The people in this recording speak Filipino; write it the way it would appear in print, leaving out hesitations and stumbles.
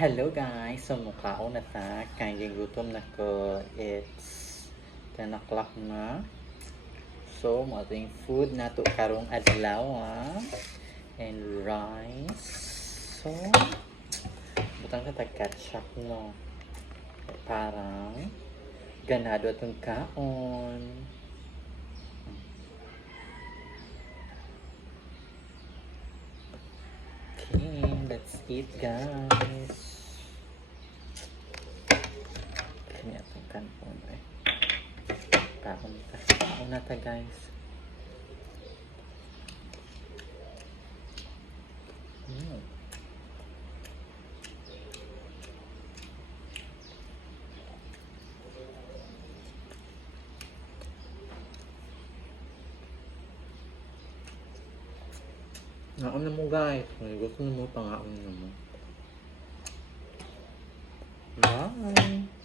Hello guys! So mukhaon na ta, kaya gutom na ko. It's 10 o'clock na. So, mo ating food na to karong adlaw and rice. So, butang ka ketchup no. Parang ganado atong kaon. Okay, let's eat guys. Kanya itong kanpon eh. Kaon na ta guys. Naon na mo guys. Gusto na mo pangaon na mo. Bye!